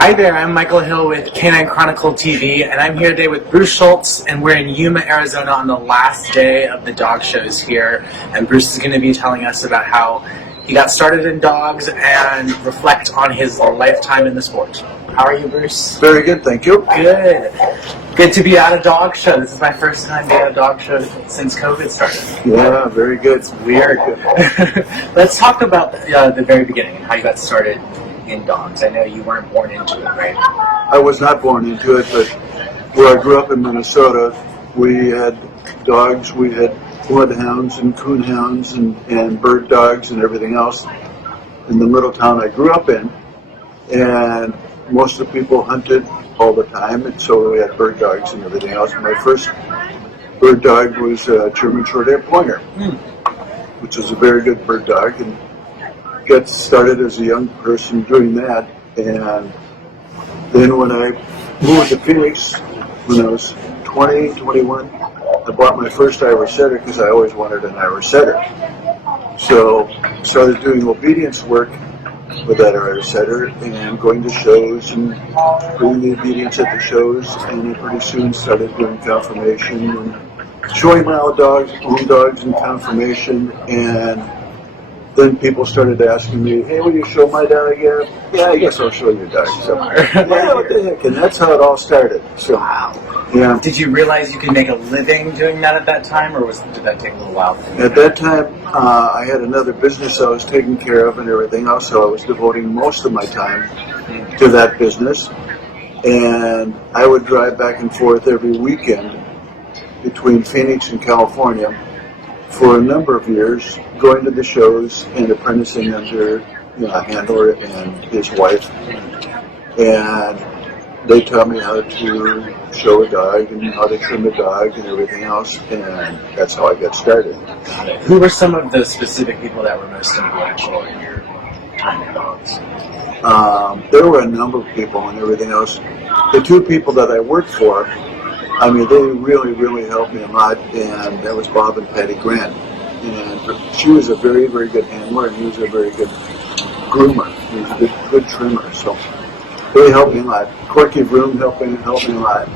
Hi there, I'm Michael Hill with Canine Chronicle TV, and I'm here today with Bruce Schultz, and we're in Yuma, Arizona on the last day of the dog shows here, and Bruce is going to be telling us about how he got started in dogs and reflect on his lifetime in the sport. How are you, Bruce? Very good, thank you. Good. Good to be at a dog show. This is my first time being at a dog show since COVID started. Yeah, very good. It's weird. Let's talk about the very beginning and how you got started in dogs. I know you weren't born into it, right? I was not born into it, but where I grew up in Minnesota, we had dogs. We had bloodhounds and coonhounds and bird dogs and everything else in the little town I grew up in. And most of the people hunted all the time, and so we had bird dogs and everything else. My first bird dog was a German Short-Hair Pointer, which is a very good bird dog, and got started as a young person doing that. And then when I moved to Phoenix, when I was 20, 21, I bought my first Irish Setter because I always wanted an Irish Setter. So started doing obedience work with that Irish Setter and going to shows and doing the obedience at the shows, and pretty soon started doing conformation and showing my own dogs and conformation. And then people started asking me, hey, will you show my dog yet? Yeah, I guess I'll show your dog. So, yeah, what the heck? And that's how it all started. So, wow. Yeah. Did you realize you could make a living doing that at that time, or did that take a little while? At that time, I had another business I was taking care of and everything else, so I was devoting most of my time to that business. And I would drive back and forth every weekend between Phoenix and California for a number of years, going to the shows and apprenticing under a handler and his wife. And they taught me how to show a dog and how to trim a dog and everything else, and that's how I got started. Who were some of the specific people that were most influential in your time in dogs? There were a number of people and everything else. The two people that I worked for, I mean, they really, really helped me a lot, and that was Bob and Patty Grant. And she was a very, very good handler, and he was a very good groomer. He was a good trimmer, so they helped me a lot. Corky Vroom helped me a lot.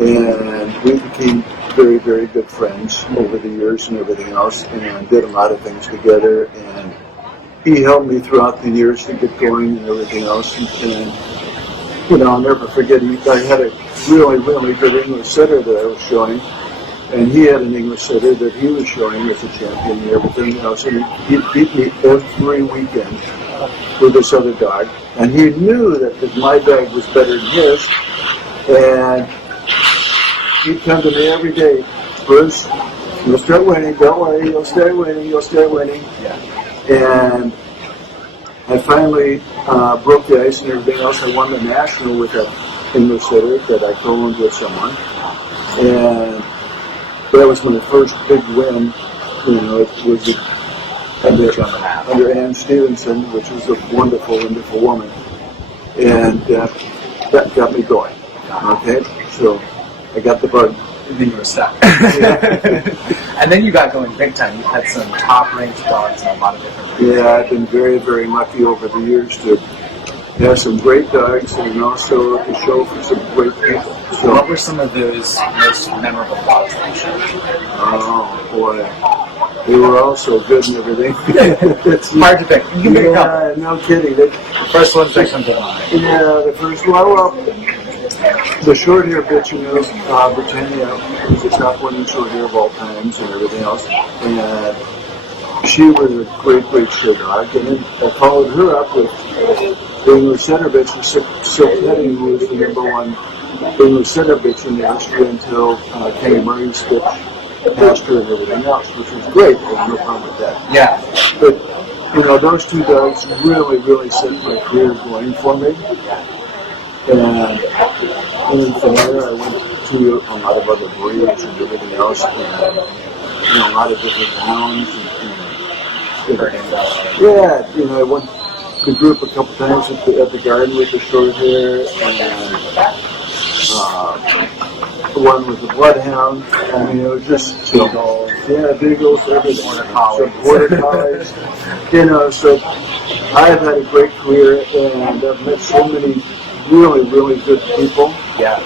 And we became very, very good friends over the years and everything else, and did a lot of things together. And he helped me throughout the years to get going and everything else. And you know, I'll never forget, I had a really, really good English setter that I was showing, and he had an English setter that he was showing as a champion and everything else, and he beat me every weekend with this other dog, and he knew that my dog was better than his, and he'd come to me every day, Bruce, you'll start winning, don't worry, you'll start winning. Yeah. And I finally broke the ice and everything else. I won the national with that English setter that I co-owned with someone, and that was my first big win. You know, it was under Ann Stevenson, which was a wonderful, wonderful woman, and that got me going. Okay, so I got the bug. And then you were set. And then you got going big time. You had some top-ranked dogs in a lot of different breeds. Yeah, I've been very, very lucky over the years to have some great dogs and also to show for some great people. So what were some of those most memorable dogs that you showed? Oh, boy. They were all so good and everything. It's hard to pick. You can pick up. No kidding. The first one's that comes to mind. Yeah, the first one. Well, the short hair bitch, you know, Britannia was the top winning short hair of all times and everything else. And she was a great, great show dog. And then I followed her up with the English Setter bitch, Silk Teddy, who was the number one English Setter bitch in the industry until Kenny Murray's bitch passed her and everything else, which was great. I had no problem with that. Yeah. But, you know, those two dogs really, really set my career going for me. And then from there, I went to a lot of other breeds and everything else, and you know, a lot of different hounds. Yeah, you know, I went to the group a couple times at the garden with the short hair, and one with the bloodhound. I mean, it was just Beagles. Yeah, beagles, everything. Border collies. You know, so I've had a great career, and I've met so many really, really good people Yeah.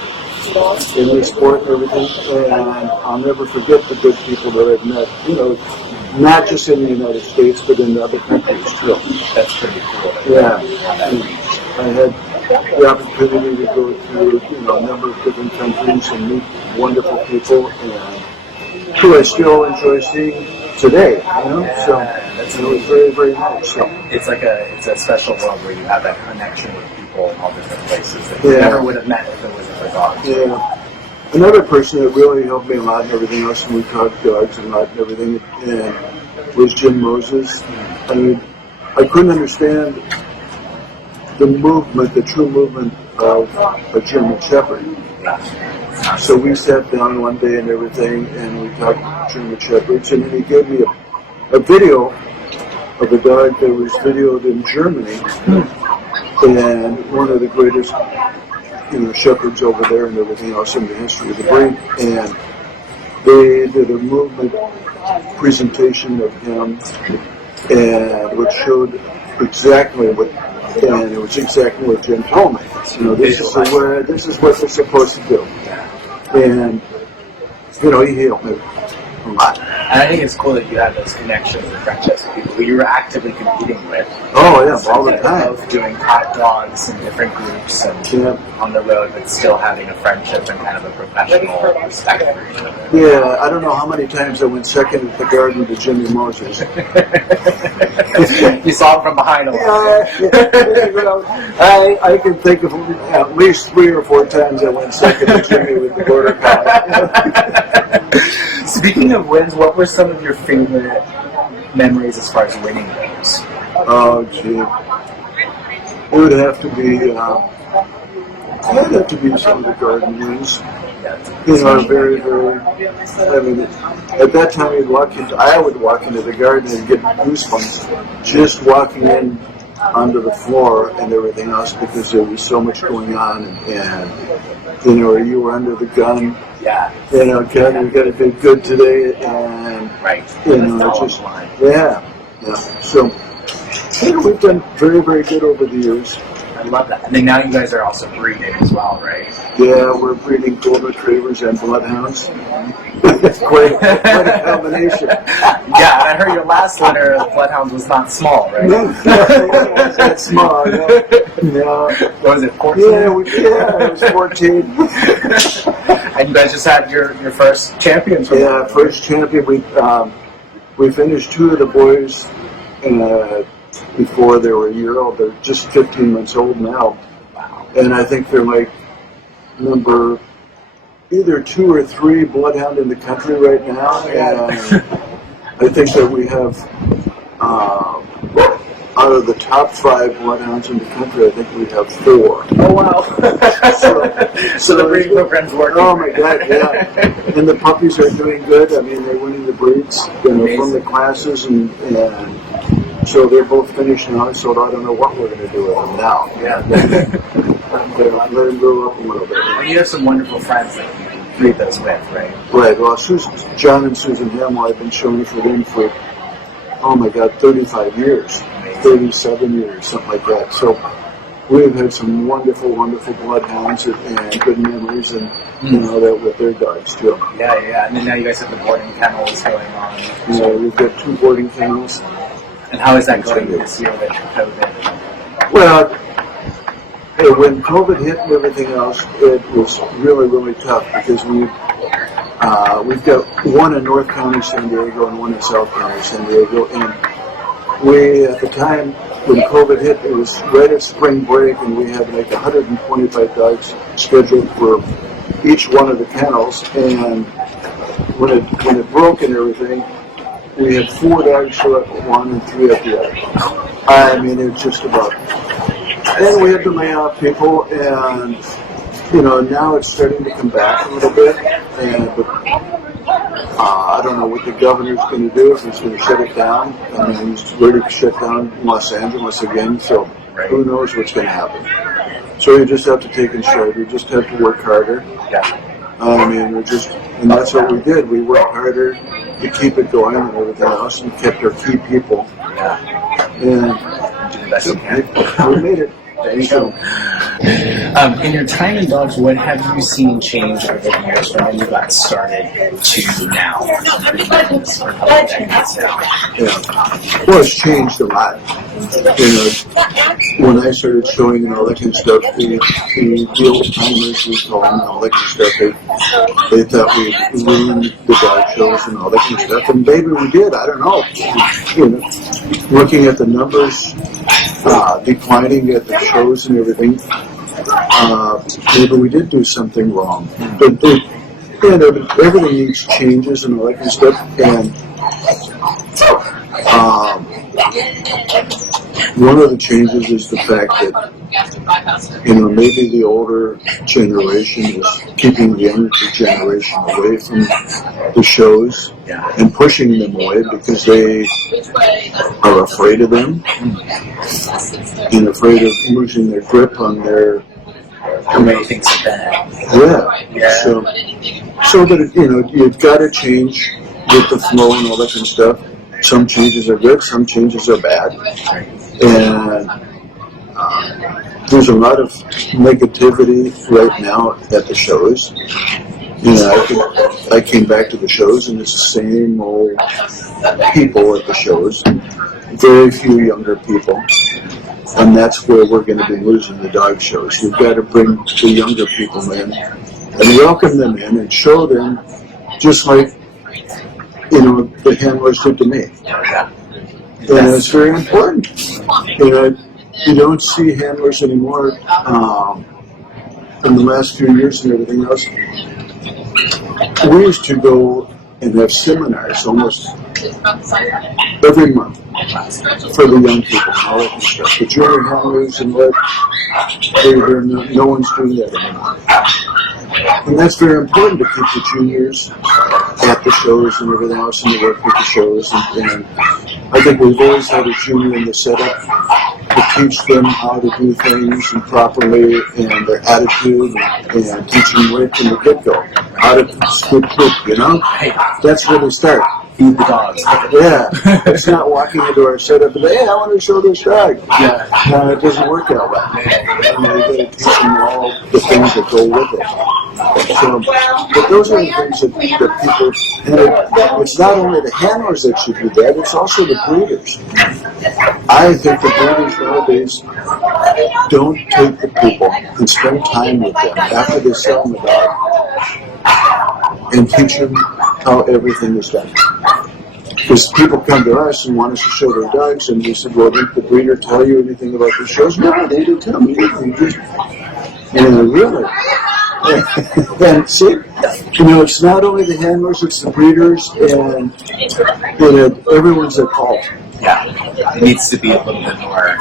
in this sport and everything, and I'll never forget the good people that I've met, you know, not just in the United States, but in other countries too. That's pretty cool. Yeah. I had the opportunity to go to, you know, a number of different countries and meet wonderful people, and who I still enjoy seeing today, you know, so it was very, very nice. So. It's a special world where you have that connection with people in all different places that you never would have met if it wasn't for dogs. Yeah. Another person that really helped me a lot and everything else, and we talked dogs a lot and everything, and was Jim Moses. I mean, I couldn't understand the movement, the true movement of a German Shepherd. So we sat down one day and everything, and we talked German Shepherds, and then he gave me a video of a dog that was videoed in Germany, and one of the greatest, you know, shepherds over there and everything else in the history of the breed, and they did a movement presentation of him, and which showed exactly what, and it was exactly what Jim told me. You know, this is what they're supposed to do. And, you know, he helped me a lot. And I think it's cool that you have those connections and friendships with people who you were actively competing with. Oh, yeah, all the time. Both doing hot dogs in different groups and on the road, but still having a friendship and kind of a professional respect for each other. Yeah, I don't know how many times I went second at the Garden to Jimmy Moses. You saw him from behind a lot. Yeah, I can think of at least 3 or 4 times I went second to Jimmy with the border collie. Speaking of wins, what were some of your favorite memories as far as winning goes? Oh, gee. It would have to be, some of the garden wins. You know, very, very, I mean, at that time I would walk into the garden and get goosebumps just walking in onto the floor and everything else, because there was so much going on, and you know, you were under the gun. Yeah. You know, God, we got to do good today, and you know, just yeah. So, you know, we've done very, very good over the years. I love that. And then now you guys are also breeding as well, right? Yeah, we're breeding golden retrievers and bloodhounds. It's quite a combination. Yeah, and I heard your last litter of bloodhounds was not small, right? No, it wasn't small. No. What was it, 14? Yeah, it was 14. And you guys just had your first champions. Yeah, first champion. We finished 2 of the boys before they were a year old. They're just 15 months old now. Wow. And I think they're like number either 2 or 3 bloodhound in the country right now. And I think that we have, out of the top 5 bloodhounds in the country, I think we have 4. Oh, wow. So the breeding program's working. Oh, my God, yeah. And the puppies are doing good. I mean, they're winning the breeds, you know, from the classes, and so they're both finished now, so I don't know what we're going to do with them now. Yeah. Let them grow up a little bit. Well, you have some wonderful friends that you can breed those with, right? Right. Well, John and Susan Hamill, I've been showing for them for, oh my God, 35 years, 37 years, something like that. So we've had some wonderful, wonderful bloodhounds and good memories, and you know, that with their dogs too. Yeah. And then now you guys have the boarding kennels going on. So we've got 2 boarding kennels. And how is that going this year with COVID? Well, hey, when COVID hit and everything else, it was really, really tough, because we've got 1 in North County, San Diego, and 1 in South County, San Diego, and we, at the time when COVID hit, it was right at spring break, and we had like 125 dogs scheduled for each one of the kennels, and when it broke and everything, we had 4 dogs show up at one and 3 at the other. I mean, it's just about. And we had to lay off people, and you know, now it's starting to come back a little bit. But I don't know what the governor's going to do, if he's going to shut it down. I mean, he's ready to shut down Los Angeles again, so who knows what's going to happen. So you just have to take it stride. You just have to work harder. I mean, and that's what we did. We worked harder to keep it going and everything else, and kept our key people. And we made it. There you go. In your time in dogs, what have you seen change over the years from when you got started to now? Or a couple of decades now? Yeah. Well, it's changed a lot. When I started showing and all that kind of stuff, the old timers, we call them, and all that kind of stuff, they thought we ruined the dog shows and all that kind of stuff. And maybe we did. I don't know. Looking at the numbers declining at the shows and everything, maybe we did do something wrong. But everything needs changes and all that kind of stuff. And one of the changes is the fact that, maybe the older generation is keeping the younger generation away from the shows and pushing them away because they are afraid of them and afraid of losing their grip on their Everybody thinks it's bad. Yeah. So that you've got to change with the flow and all that kind of stuff. Some changes are good, some changes are bad, and there's a lot of negativity right now at the shows. I came back to the shows and it's the same old people at the shows, very few younger people. And that's where we're going to be losing the dog shows. We've got to bring the younger people in and welcome them in and show them, just like, the handlers did to me. And it's very important. You don't see handlers anymore in the last few years and everything else. We used to go and have seminars almost every month for the young people and all that kind of stuff. The junior handlers and what, no one's doing that anymore. And that's very important to keep the juniors at the shows and everything else and to work with the shows. And I think we've always had a junior in the setup to teach them how to do things and properly and their attitude and teach them right from the get-go how to scoop poop, That's where they start. Feed the dogs. Yeah. It's not walking into our setup and, hey, I want to show this dog. Yeah. No, it doesn't work that way. You got to teach them all the things that go with it. So, but those are the things that people, and it's not only the handlers that should do that, it's also the breeders. I think the breeders nowadays don't take the people and spend time with them after they sell them the dog and teach them how everything is done. Because people come to us and want us to show their dogs, and we said, well, did the breeder tell you anything about the shows? No, they didn't tell me anything. And really? And see, it's not only the handlers, it's the breeders, and everyone's at fault. Yeah, it needs to be a little bit more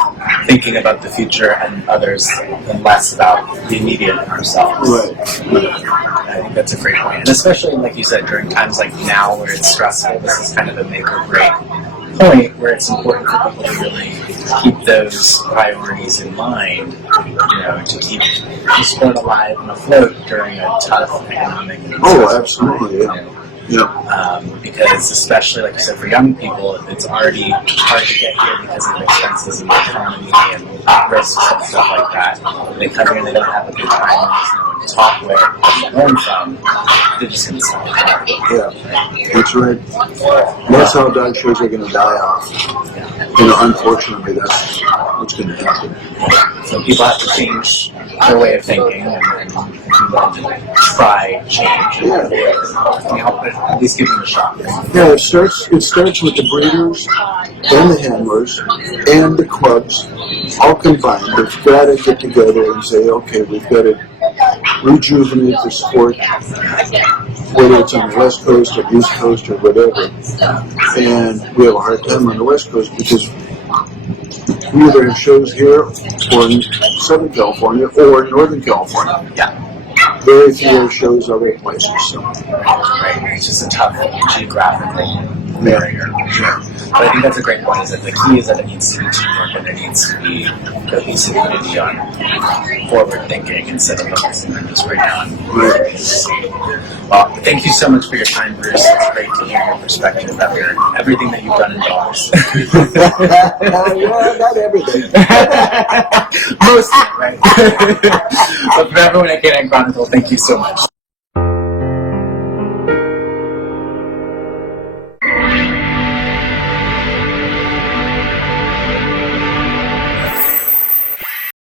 thinking about the future and others and less about the immediate ourselves. Right. I think that's a great point. And especially, like you said, during times like now where it's stressful, this is kind of a make or break point where it's important for people to really keep those priorities in mind, to keep the sport alive and afloat during a tough economic. Oh, absolutely, yeah. Yeah. Because especially, like you said, for young people, it's already hard to get here because of the expenses and the economy and risks and stuff like that. They come here and they don't have a good time and there's no one to talk with and learn from. They're just going to stop. Yeah, that's right. That's how dog shows are going to die off. Unfortunately, that's what's going to happen. So people have to change their way of thinking and try change. Yeah. Can you help at least give them a shot? Yeah, it starts with the breeders and the handlers and the clubs all combined. They've got to get together and say, okay, we've got to rejuvenate the sport, whether it's on the West Coast or East Coast or whatever. And we have a hard time on the West Coast because we either have shows here or in Southern California or Northern California. Yeah. Very few shows other places. So. Right. It's just a tough geographical barrier. But I think that's a great point, is that the key is that it needs to be teamwork and there needs to be cohesive unity on forward thinking instead of focusing on just right now. Well, thank you so much for your time, Bruce. It's great to hear your perspective about everything that you've done in dogs. Well, not everything. Most of it, right? But for everyone at Canine Chronicle, thank you so much.